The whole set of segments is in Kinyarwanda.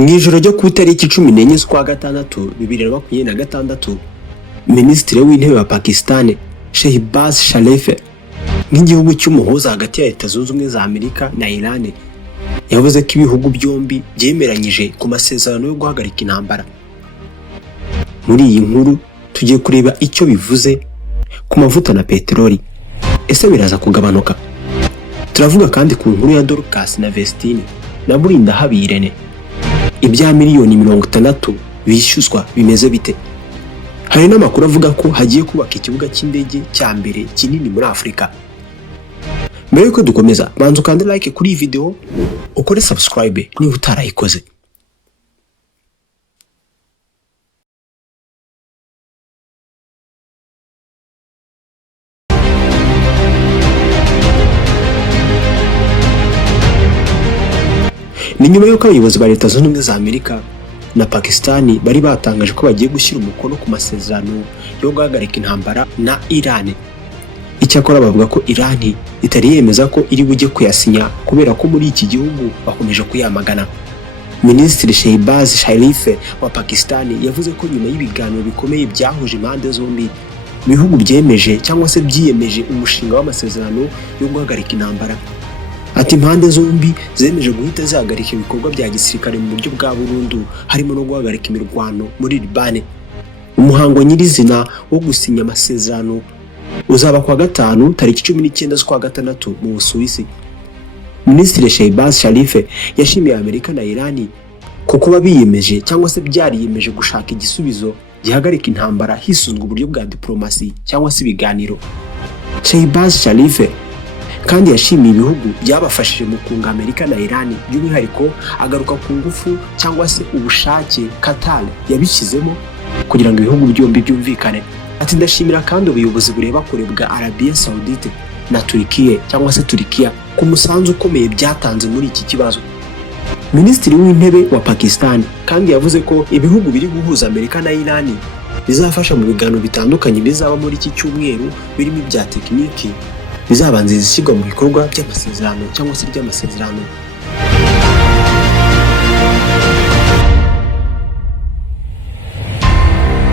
Mwijoro ryo ku itariki 14 z'ukwa gatandatu 2026, Minisitiri w'Intebe wa Pakistan Shehbaz Sharif nk'igihugu cy'umuhuza hagati ya Leta Zunze Ubumwe za Amerika na Iran yavuze ko ibihugu byombi byemeranyije ku masezerano yo guhagarika intambara. Muri iyi nkuru tugiye kureba icyo bivuze ku mavuta na peteroli, ese biraza kugabanuka. Turavuga kandi ku nkuru ya Dorcas na Vestine na Murindahabi Irene, ibya miliyoni 60 bishyuzwa bimeze bite? Hari n'amakuru avuga ko hagiye kubaka ikibuga cy'indege cya mbere kinini muri Afurika. Mbere yuko dukomeza, banza ukande like kuri iyi video, ukore subscribe niba utarayikoze. Ni nyuma y'uko abayobozi ba Leta Zunze Ubumwe za Amerika na Pakistan bari batangaje ko bagiye gushyira umukono ku masezerano yo guhagarika intambara na Iran. Icyakora bavuga ko Iran itari yemeza ko iri bujye kuyasinya kubera ko muri iki gihugu bakomeje kuyamagana. Minisitiri Shehbaz Sharif wa Pakistan yavuze ko nyuma y'ibiganiro bikomeye byahuje impande zombi, ibihugu byemeje cyangwa se byiyemeje umushinga w'amasezerano yo guhagarika intambara. Ati impande zombi zemeje guhita zahagarika ibikorwa bya gisirikare mu buryo bwa burundu, harimo no guhagarika imirwano muri Liban. Umuhango nyirizina wo gusinya amasezerano uzaba kwa gatanu tariki 19 z'ukwa gatandatu mu Busuwisi. Minisitiri Shehbaz Sharif yashimiye Amerika na Iran kuko babiyemeje cyangwa se byariyemeje gushaka igisubizo gihagarika intambara hisunzwe uburyo bwa diplomasi cyangwa se ibiganiro. Shehbaz Sharif kandi yashimiye ibihugu byabafashije mu kunga Amerika na Iran, by'umwihariko agaruka ku ngufu cyangwa se ubushake Qatar yabishyizemo kugira ngo ibihugu byombi byumvikane. Ati ndashimira kandi ubuyobozi bureba kure bwa Arabia Saudite na Turkiya cyangwa se Turkiya ku musanzu ukomeye byatanze muri iki kibazo. Minisitiri w'Intebe wa Pakistan kandi yavuze ko ibihugu biri guhuza Amerika na Iran bizafasha mu biganiro bitandukanye bizaba muri iki cyumweru, birimo ibya tekiniki bizabanziriza ishyirwa mu bikorwa by'amasezerano cyangwa se ry'amasezerano.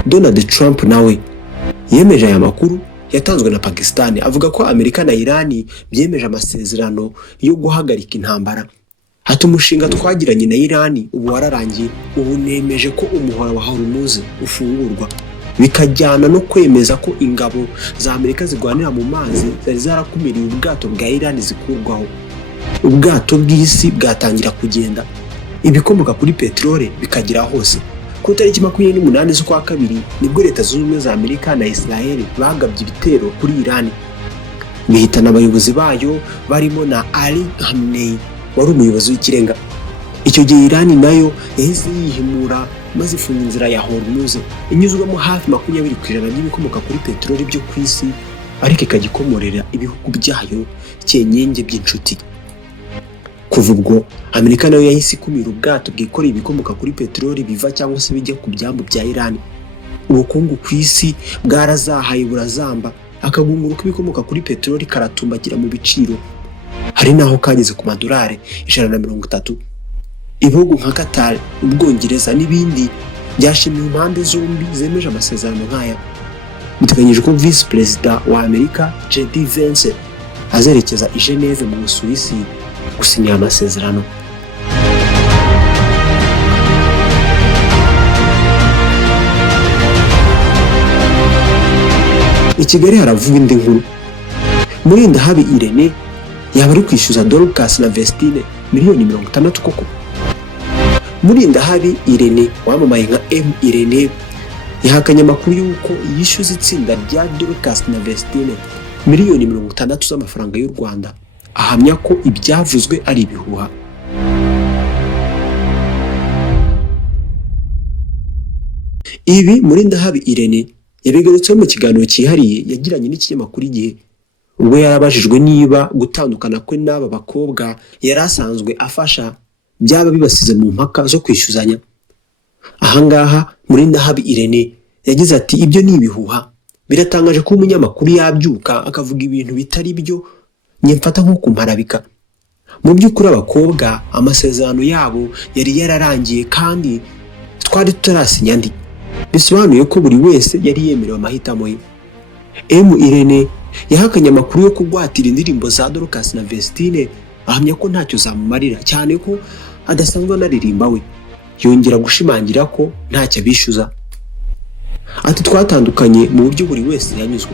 Donald Trump nawe yemeje aya makuru yatanzwe na Pakistan, avuga ko Amerika na Iran byemeje amasezerano yo guhagarika intambara. Ati umushinga twagiranye na Iran ubu wararangiye, ubu nemeje ko umuhora wa Hormuz ufungurwa, bikajyana no kwemeza ko ingabo za Amerika zigwanira mu mazi zari zarakumiriye ubwato bwa Iran zikurwaho. Ubwato bw'isi bwatangira kugenda, ibikomoka kuri peteroli bikagira hose. Ku tariki 28 z'ukwa kabiri nibwo Leta Zunze Ubumwe za Amerika na Israel bagabye ibitero kuri Iran, bihitana abayobozi bayo barimo na Ali Khamenei wari umuyobozi w'ikirenga. Icyo gihe Iran nayo yahise yihimura maze ifunga inzira ya Hormuz inyuzwamo hafi 20% y'ibikomoka kuri peteroli byo ku isi, ariko ikagikomorera ibihugu byayo cyenyenge by'inshuti. Kuva ubwo Amerika nayo yahise ikumira ubwato bwikoreye ibikomoka kuri peteroli biva cyangwa se bijya ku byambu bya Iran. Ubukungu ku isi bwarazahaye burazamba, akagunguru k'ibikomoka kuri peteroli karatumbagira mu biciro, hari naho kageze ku madolari 130. Ibihugu nka Qatar, Ubwongereza n'ibindi byashimiye impande zombi zemeje amasezerano nk'aya. Biteganyijwe ko Vice President wa Amerika JD Vance azerekeza i Geneve mu Busuwisi gusinya amasezerano. I Kigali haravuga indi nkuru. Murindahabi Irene yaba ari kwishyuza Dorcas na Vestine miliyoni 60 koko? Murindahabi Irene wamamaye nka M Irene yahakanye amakuru y'uko yishyuza itsinda rya Dorcas na Vestine miliyoni 60 z'amafaranga y'u Rwanda, ahamya ko ibyavuzwe ari ibihuha. Ibi Murindahabi Irene yabigarutseho mu kiganiro cyihariye yagiranye n'ikinyamakuru Igihe, ubwo yarabajijwe niba gutandukana kwe n'aba bakobwa yari asanzwe afasha byaba bibasize mu mpaka zo kwishyuzanya. Ahangaha Murindahabi Irene yagize ati ibyo ni ibihuha, biratangaje ko umunyamakuru yabyuka akavuga ibintu bitari byo, nyemfata nko kumparabika. Mu by'ukuri abakobwa amasezerano yabo yari yararangiye kandi twari tutarasinya andi, bisobanuye ko buri wese yari yemerewe amahitamo ye. Irene yahakanye amakuru yo kugwatira indirimbo za Dorcas na Vestine, ahamya ko ntacyo zamumarira cyane ko adasanzwe anaririmba we. Yongera gushimangira ko ntacyo abishyuza. Ati twatandukanye mu buryo buri wese yanyuzwe,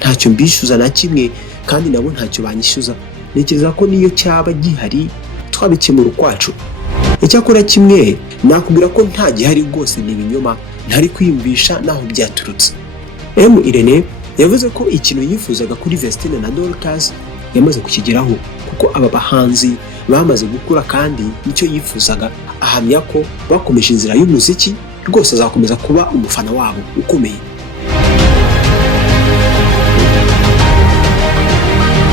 ntacyo mbishyuza na kimwe kandi nabo ntacyo banyishyuza. Ntekereza ko niyo cyaba gihari twabikemura ukwacu. Icyakora kimwe nakubwira ko nta gihari rwose, ni ibinyoma ntari kwiyumvisha naho byaturutse. Irene yavuze ko ikintu yifuzaga kuri Vestine na Dorcas yamaze kukigeraho kuko aba bahanzi bamaze gukura kandi nicyo yifuzaga. Ahamya ko bakomeje inzira y'umuziki rwose azakomeza kuba umufana wabo ukomeye.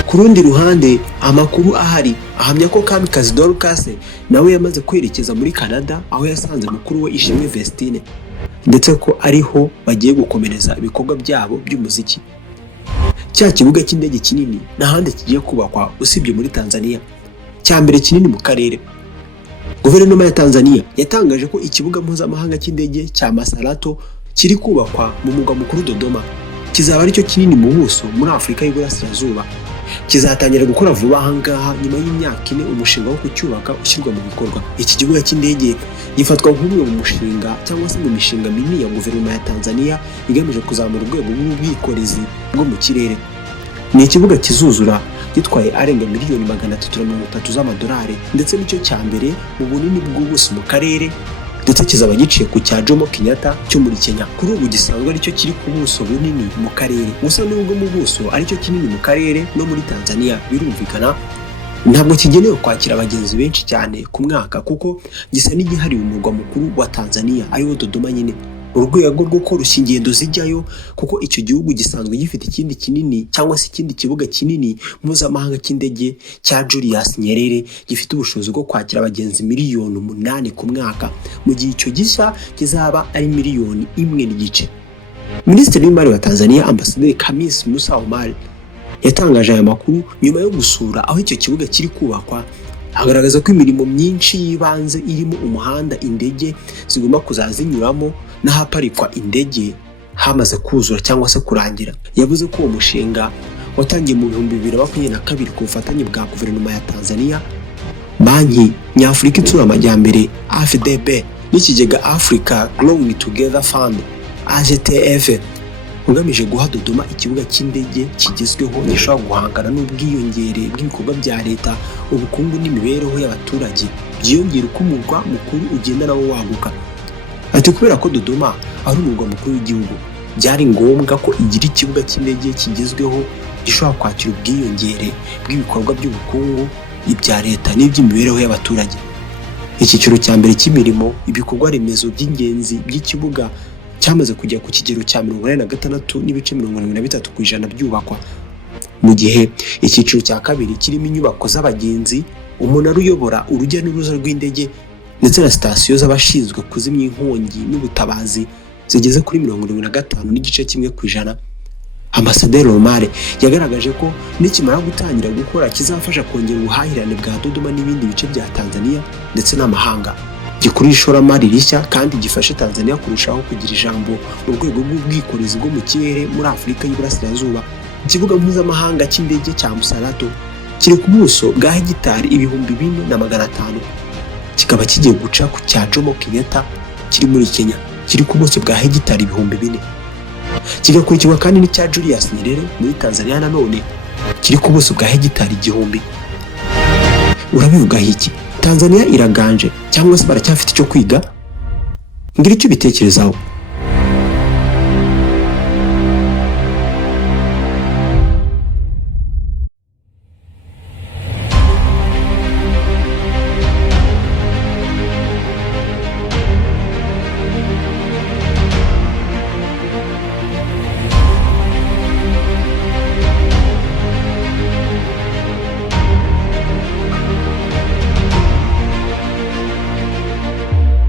Ku rundi ruhande amakuru ahari ahamya ko Kamikazi Dorcas nawe yamaze kwerekeza muri Canada, aho yasanze mukuru we Ishimwe Vestine, ndetse ko ariho bagiye gukomereza ibikorwa byabo by'umuziki. Cya kibuga cy'indege kinini n'ahandi kigiye kubakwa usibye muri Tanzania, cya mbere kinini mu karere. Guverinoma ya Tanzania yatangaje ko ikibuga mpuzamahanga cy'indege cya Masalato kiri kubakwa mu mugwa mukuru Dodoma, kizaba aricyo kinini mu buso muri Afurika y'Iburasirazuba. Kizatangira gukora vuba aha ngaha nyuma y'imyaka 4 umushinga wo kucyubaka ushyirwa mu bikorwa. Iki kibuga cy'indege gifatwa nk'umwe mu mushinga cyangwa se mu mishinga minini ya guverinoma ya Tanzania igamije kuzamura urwego rw'ubwikorezi bwo mu kirere. Ni ikibuga kizuzura gitwaye arenga miliyoni 330 z'amadolari, ndetse nicyo cya mbere mu bunini bw'ubuso mu karere, ndetse kizaba giciye ku cya Jomo Kenyatta cyo muri Kenya. Kuri ubu gisanzwe aricyo kiri ku buso bunini mu karere. Gusa nubwo mu buso aricyo kinini mu karere no muri Tanzania, birumvikana ntabwo kigenewe kwakira abagenzi benshi cyane ku mwaka kuko gisa n'igihariwe umurwa mukuru wa Tanzania ariwo Dodoma nyine, urwego rwo koroshya ingendo zijyayo kuko icyo gihugu gisanzwe gifite ikindi kinini cyangwa se ikindi kibuga kinini mpuzamahanga cy'indege cya Julius Nyerere gifite ubushobozi bwo kwakira abagenzi miliyoni 8 ku mwaka, mu gihe icyo gishya kizaba ari miliyoni 1.5. Minisitiri w'Imari wa Tanzania Ambasaderi Khamis Musa Omar yatangaje aya makuru nyuma yo gusura aho icyo kibuga kiri kubakwa. Agaragaza ko imirimo myinshi y'ibanze irimo umuhanda indege zigomba kuzazinyuramo n'ahaparikwa indege hamaze kuzura cyangwa se kurangira. Yavuze ko uwo mushinga watangiye mu 2022 ku bufatanye bwa guverinoma ya Tanzania, Banki Nyafurika Itsura Amajyambere AFDB n'ikigega Africa Growing Together Fund AGTF, ugamije guha Dodoma ikibuga cy'indege kigezweho gishobora guhangana n'ubwiyongere bw'ibikorwa bya leta, ubukungu n'imibereho y'abaturage byiyongera uko umurwa mukuru ugenda nawo waguka. Ati kubera ko Dodoma ari umurwa mukuru w'igihugu, byari ngombwa ko igira ikibuga cy'indege kigezweho gishobora kwakira ubwiyongere bw'ibikorwa by'ubukungu, ibya leta n'iby'imibereho y'abaturage. Icyiciro cya mbere cy'imirimo ibikorwa remezo by'ingenzi by'ikibuga cyamaze kujya ku kigero cya 86.73% byubakwa, mu gihe icyiciro cya kabiri kirimo inyubako z'abagenzi, umunara uyobora urujya n'uruza rw'indege ndetse na sitasiyo z'abashinzwe kuzimya inkongi n'ubutabazi zigeze kuri 75.1%. Ambasaderi Omar yagaragaje ko nikimara gutangira gukora kizafasha kongera ubuhahirane bwa Dodoma n'ibindi bice bya Tanzania ndetse n'amahanga. Gikuru ishoramari rishya kandi gifashe Tanzania kurushaho kugira ijambo mu rwego rw'ubwikorezi bwo mu kirere muri Afurika y'Iburasirazuba. Ikibuga mpuzamahanga cy'indege cya Masalato kiri ku buso bwa hegitari 4,500, kikaba kigiye guca ku cya Jomo Kenyatta kiri muri Kenya kiri ku buso bwa hegitari 4,000, kigakurikirwa kandi n'icya Julius Nyerere muri Tanzania nanone kiri ku buso bwa hegitari 1,000. Urabivuga iki? Tanzania iraganje cyangwa se baracyafite icyo kwiga? Ngira icyo bitekerezaho.